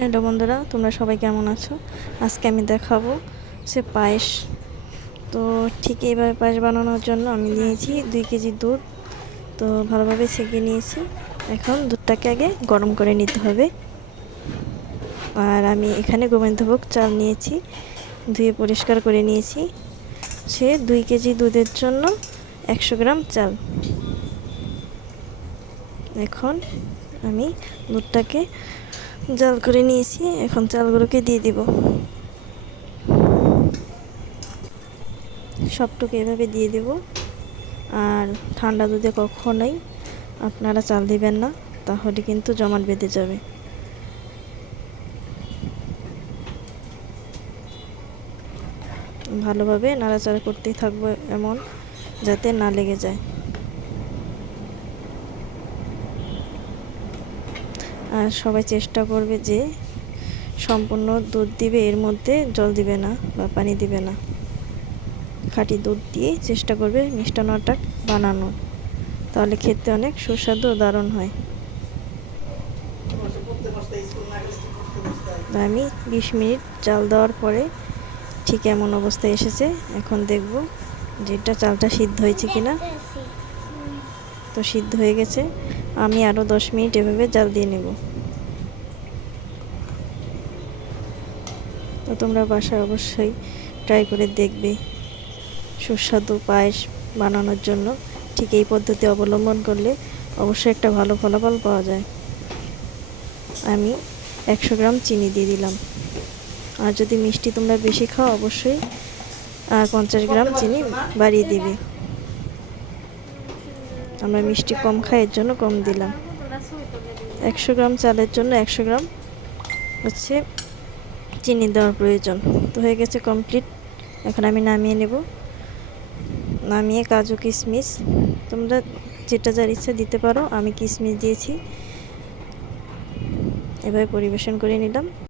Hello বন্ধুরা, তোমরা সবাই কেমন আছো? আজকে আমি দেখাবো সে পায়েস। তো ঠিক এইভাবে পায়েস বানানোর জন্য আমি নিয়েছি 2 কেজি দুধ। তো ভালোভাবে ছেঁকে নিয়েছি। এখন দুধটাকে আগে গরম করে নিতে হবে। আর আমি এখানে গোবিন্দভোগ চাল নিয়েছি, ধুয়ে পরিষ্কার করে নিয়েছি। সে 2 কেজি দুধের জন্য 100 গ্রাম চাল। এখন আমি দুধটাকে জাল করে নিয়েছি, এখন চালগুলোকে দিয়ে দিব। সবটুকু এভাবে দিয়ে দেব। আর ঠান্ডা দুধে কখনোই আপনারা চাল দিবেন না, তাহলে কিন্তু জমাট বেঁধে যাবে। ভালোভাবে নাড়াচাড়া করতেই থাকবো, এমন যাতে না লেগে যায়। আর সবাই চেষ্টা করবে যে সম্পূর্ণ দুধ দিবে, এর মধ্যে জল দিবে না বা পানি দিবে না। খাঁটি দুধ দিয়ে চেষ্টা করবে মিষ্টান্নটা বানানো, তাহলে খেতে অনেক সুস্বাদু ও দারুণ হয়। আমি 20 মিনিট জাল দেওয়ার পরে ঠিক এমন অবস্থায় এসেছে। এখন দেখব যেটা চালটা সিদ্ধ হয়েছে কিনা। তো সিদ্ধ হয়ে গেছে। আমি আরও 10 মিনিট এভাবে জাল দিয়ে নেব। তো তোমরা বাসায় অবশ্যই ট্রাই করে দেখবে। সুস্বাদু পায়েস বানানোর জন্য ঠিক এই পদ্ধতি অবলম্বন করলে অবশ্যই একটা ভালো ফলাফল পাওয়া যায়। আমি 100 গ্রাম চিনি দিয়ে দিলাম। আর যদি মিষ্টি তোমরা বেশি খাও অবশ্যই আর 50 গ্রাম চিনি বাড়িয়ে দিবে। আমরা মিষ্টি কম খাই, এর জন্য কম দিলাম। 100 গ্রাম চালের জন্য 100 গ্রাম হচ্ছে চিনি দেওয়ার প্রয়োজন। তো হয়ে গেছে কমপ্লিট। এখন আমি নামিয়ে নেব। নামিয়ে কাজু কিশমিশ তোমরা যেটা যার ইচ্ছা দিতে পারো, আমি কিশমিশ দিয়েছি। এভাবে পরিবেশন করে নিলাম।